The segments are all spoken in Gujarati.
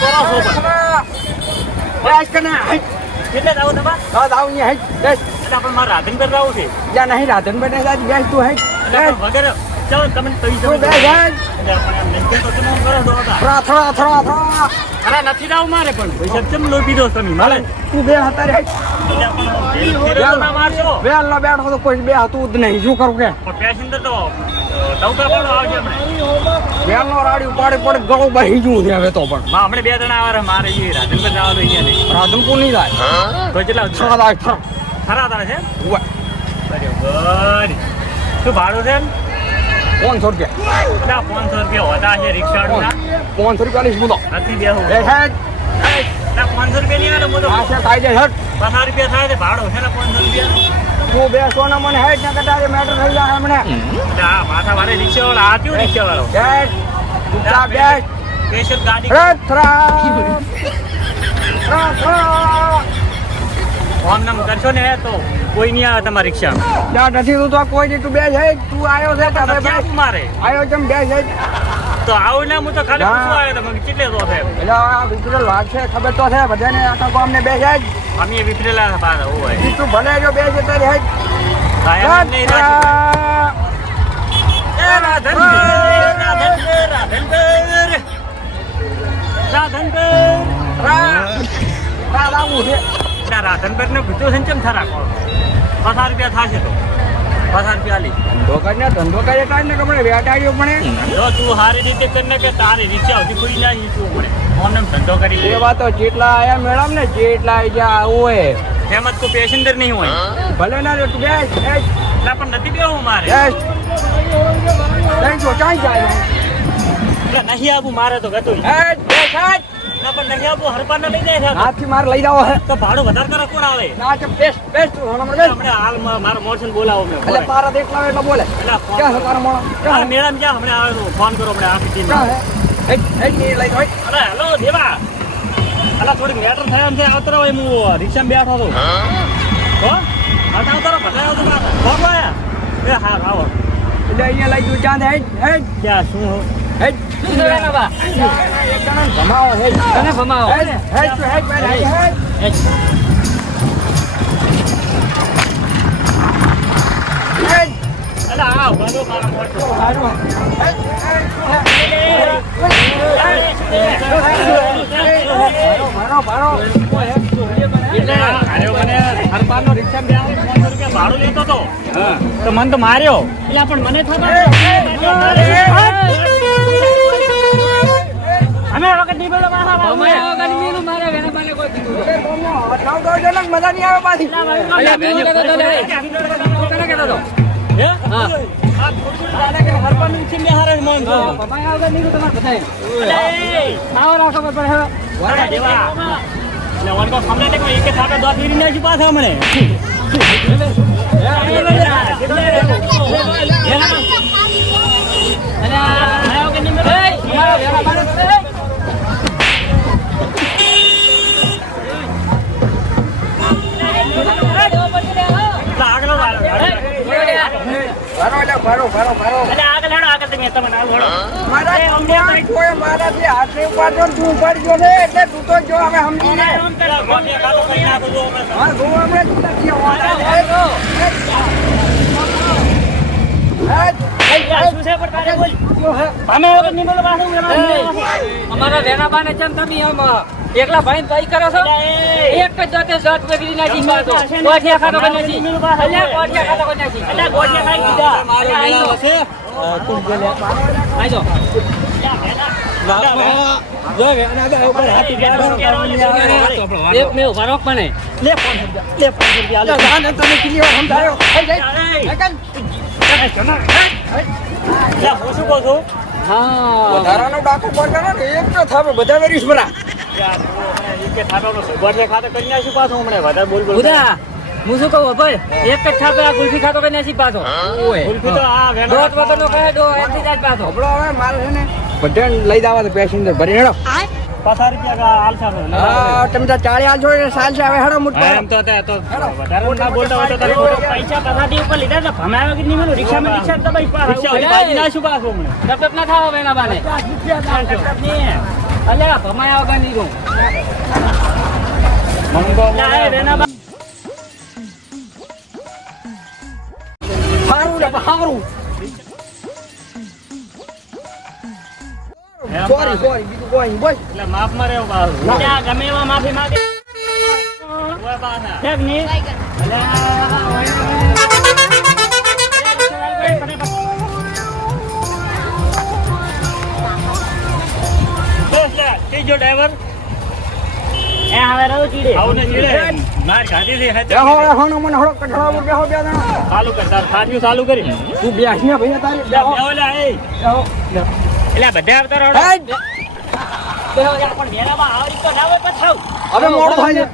કરો છો બેસ કે ના કેટલે જાવ તમે હા આવ ને હેડ બેસ એટલે પણ મારા રાધન પર જાવું છે યા નહીં રાધન બેઠે સાજ બેસ તું હેડ એટલે વગર ચાલો તમે તવી તું બેસ હેડ પણ એમ તો તમે કરો છો થોડા અરે નથી જાવ મારે પણ પૈસા કેમ લો પીધો તમે મારે તું બે હતા રે મારશો વેલ નો બેઠો તો કોઈ બે હતું જ નહીં શું કરું કે પણ પેસેન્જર તો ટવકા પડો આવશે હમણાં વેલ નો રાડી ઉપાડી પડ ગળું બહી ગયું છે હવે તો પણ હા હમણાં 2 જણા આવે મારે એ રાધન પર જવા દો અહીંયા નહીં રાધનપુર નહીં જાય તો કેટલા છડા દાય ખરા તારે છે ઉવા બરાબર શું ભાડું છે 500 રૂપિયા બધા 500 રૂપિયા હોતા છે રિક્ષાવાળા 500 રૂપિયા ની શું નથી બેહું એ હેડ 500 રૂપિયા નહીં આવે હું તો આ છે કાયદે હેડ 50 રૂપિયા થાય છે ભાડો છે ને 500 રૂપિયા તું બેસો ને મને હેડ ને કટારે મેટર થઈ જાય હમણે આ માથા વાળે રિક્ષાવાળા આ કયું રિક્ષાવાળો હેડ તું જા બેસ સ્પેશિયલ ગાડી હેડ થરા ફોન નામ કરશો ને તો કોઈ નહીં આવે તમારી રિક્ષા જા નથી તું તો કોઈ નહીં તું બેસ હેડ તું આવ્યો છે કે હવે બેસ મારે આવ્યો છે બેસ હેડ તો આવું ને હું તો ખાલી પૂછવા આવ્યો તમે કેટલે તો છે એટલે આ વિપરેલ વાત છે ખબર તો છે બધાને આખા ગામને બેસ હેડ અમે વિફરેલા પાછા હોય તું ભલે જો બેસ તારી હેડ કાયમ નહીં રાધનપર ને પૂછ્યો છે કેમ થરા 50 રૂપિયા થશે તો 50 રૂપિયા લી ધંધો કરે કાઢને કપડે વેટાડ્યો પણ જો તું સારી રીતે કરીને કે તારી રિક્ષા હતી કોઈ ના ઈચ્છવું પડે ઓમને ધંધો કરી લે એ વાતો જેટલા આયા મેડમ ને જેટલા આઈ જા હોય એમ જ કોઈ પેસેન્જર નહીં હોય ભલે ના રે તું બેસ ના પણ નથી બેવું મારે બેસ નહીં જો ચાઈ જાય એટલે નહીં આવું મારે તો ગતું હેડ બેસ હેડ ના પણ નહીં આવું હરપા ના લઈ જાય છે હાથથી માર લઈ જાવ હે તો ભાડું વધારે કરે કોણ આવે ના ચમ બેસ બેસ તું હમણાં બેસ હમણાં હાલ મારો મોશન બોલાવો મેં એટલે તારા દેખલા એટલે બોલે ક્યાં છે તારા મોળા અરે મેડમ જ્યાં હમણાં આવે તો ફોન કરો હમણાં આપી દીધો ક્યાં હે હેડ ની લઈ જાવ અરે હેલો દેવા અલા થોડીક મેટર થાય એમ છે આવતરો હોય હું રિક્ષામાં બેઠો હતો હો આવતરો ભટાયો તો ફોન લાયા એ હા આવો એટલે અહીંયા લઈ તું ચાંદ હેડ હેડ ક્યાં શું હેડ એક જણા ભમાવો હેડ તને ભમાવો હેડ હેડ તું હેડ હેડ હેડ અલા આ બધો મારા મોટો ભાડું લેતો હતો તો મને તો માર્યો એટલે પણ મને ખબર અમે વખત નહીં બોલો મારે મજા નહીં આવે પાછી મારાથી હાથે ઉપાડો તું ઉપાડજો ને એટલે તું તો જો હવે સમજી લે હા જો અમે અમારા રેનાબા ને ચમ તમે એકલા ભાઈ કઈ કરો છો એક જ જાતે જાત વેગળી નાખી પાછો ગોઠિયા ખાતો કરી નાખી અલ્યા ગોઠિયા ખાતો કરી નાખી અલ્યા ગોઠિયા ખાઈ દીધા આઈ જો એક મેં ઉભા રોક મને લે 500 રૂપિયા તમે કેટલી વાર સમજાયો હું શું કહું છું હા વધારાનો ડાકો પડે ને એક તો થાપે બધા વેરીશ બરા બુધા હું શું કહું ભાઈ એક જ થાપે આ ગુલ્ફી ખાતો કરી નાખી પાછો દોત વગરનો કહે દો એથી જાય પાછો હબળો હવે મારે છે ને બધાને લઈ જવા તો પેસેન્જર ભરી હેડો 50 રૂપિયા હાલ છે હા તમે તો 40 હાલ છો સાલ છે હવે હેડો મુઠ એમ તો વધારે ના બોલતા હોય તો તારે પૈસા પસાડી ઉપર લીધા તો ભમાવા કે નહીં મેલું રિક્ષામાં રિક્ષા દબાઈ રિક્ષા બાજી ના શું પાછો મને ડબડબ ના થાવ વેના બાને અલ્યા ભમાયા વગર નહીં રહું. લા, એ રેના બા. સારું રે સારું સોરી બીજું કોઈ નહીં, બોલ એટલે માફમાં રહેવું બા. અલ્યા ગમે એવા માફી માંગે. ઓય બા ના. ઠેક નહીં. બસ લે, ત્રીજો ડ્રાઈવર એ હવે રહું ચીડે. આવું ને ચીડે. માર ખાધી છે હજુ. બેહો મને હળો કઠોળા બેહો બે જણા ચાલુ કર તાર ખાધ્યું ચાલુ કરી. તું બેસ ને ભૈયા તારી બેહો બેહો લે, એ. બેહો એટલે બધા આવતા રહો. હેડ! બેહો યાર, પણ વેરામાં આવી રીતના ના હોય પાછા આવું. હવે મોડું થાય છે હા.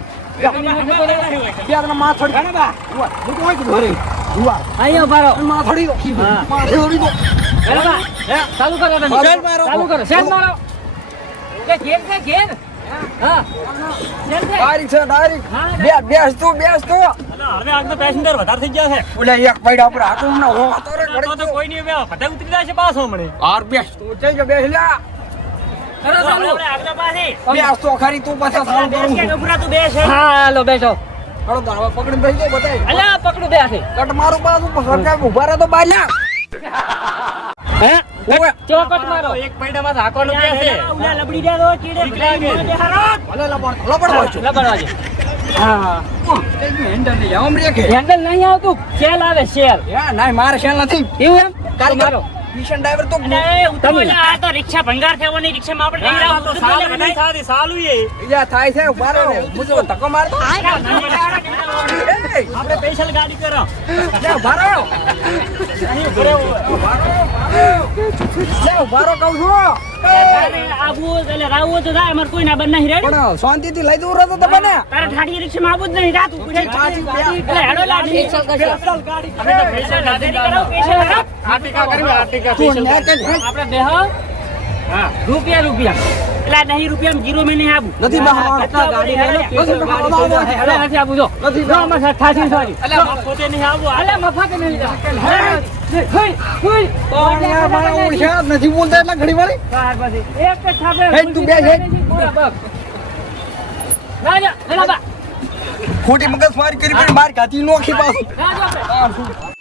બે જણા માં થોડી ખાને બા હું કોઈ કીધું અરે ઉવા અહીંયા ઉભા રહો. માં થોડી દો હા. માં થોડી દો વેરામાં, ચાલુ કરો તમે. શેર મારો. ચાલુ કરો, શેર મારો. કે ઘેર છે, ઘેર. હા. ઘેર છે. ડાયરેક્ટ હા, બેસ તું અને હવે આગળ પેસેન્જર વધારે થઈ ગયા છે. ઓલે એક પૈડા ઉપર હાથું ના હો તો રે તો કોઈ નહીં હવે ફટે ઉતરી જાય છે પાછો હમણે. આર બેસ તું જઈ કે બેસ લ્યા કરો ચાલુ. આપણે આગળ પાસે. બેસ તો ખરી તું પાછા સારું કરું છું ઉભરા તું બેસ. હા, હાલો બેસો. હળો દાવા પકડીને બેસી જાય બતાય અલ્યા પકડું બે હાથે. કટ મારું પાછું સરકાર ઉભા રહે તો બાલ્યા હે? ઓવે ચોકટ મારો. એક પૈડામાં હાંકવાનું બે છે. ઉલા લબડી દે દો, ચીડે ઠીક લાગે. ભલે લબડ વાંચો લબડવા દે. હા. હેન્ડલ લઈ આમ રે કે હેન્ડલ નહીં આવતું, સેલ આવે સેલ. યા ના મારે શેલ નથી એવું એમ? કાલ મારો. મિશન ડ્રાઈવર તો આ તો રિક્ષા ભંગાર થવાની રિક્ષામાં આપણે નહીં આ આવતું. તો સાલું નહીં થાતી, સાલું એ. યા થાય છે ઉભા રહો હું તો ધક્કો મારતો એ આપણે સ્પેશિયલ ગાડી કરો. લે ઉભા રહો અહીં ઉભો રહેવું. લે ઉભા રહો કહું છું આવું એટલે રાવું તો થાય, અમારે કોઈ ના બંધ નહીં રેડી. પણ શાંતિથી લઈ દઉં રહો તો તમે ને તારે ઠાઠી રિક્ષામાં આવું જ નહીં, રાત ઉભી રહી. એટલે હેડો લાડી. આપણે તો સ્પેશિયલ ગાડી કરો. આર્ટિકા કરવી, આર્ટિકા તું સ્પેશિયલ ને ગાડી. કે આપણે બેહો. હા. રૂપિયા એટલે નહીં રૂપિયા જીરો મેં નહીં આવું. નથી બહાર ગાડી લઈ લો. નથી બહાર હેડો, નથી આવું જો. જો આમાં 88 સોરી. અલ્યા, પોતે નહીં આવવું. અલે મફત નહીં જા. હુઈ, હુઈ. પણ યાર મારા ઓળખ્યા જ નથી બોલતા એટલે ઘડી વાળી ત્યાર પછી એક જ થાપે. હેડ તું બેસ, હેડ. ના જા, ના બા. ખોટી મગજ મારી કરી માર ખાતી નોખી પાછું ના જો આપણે.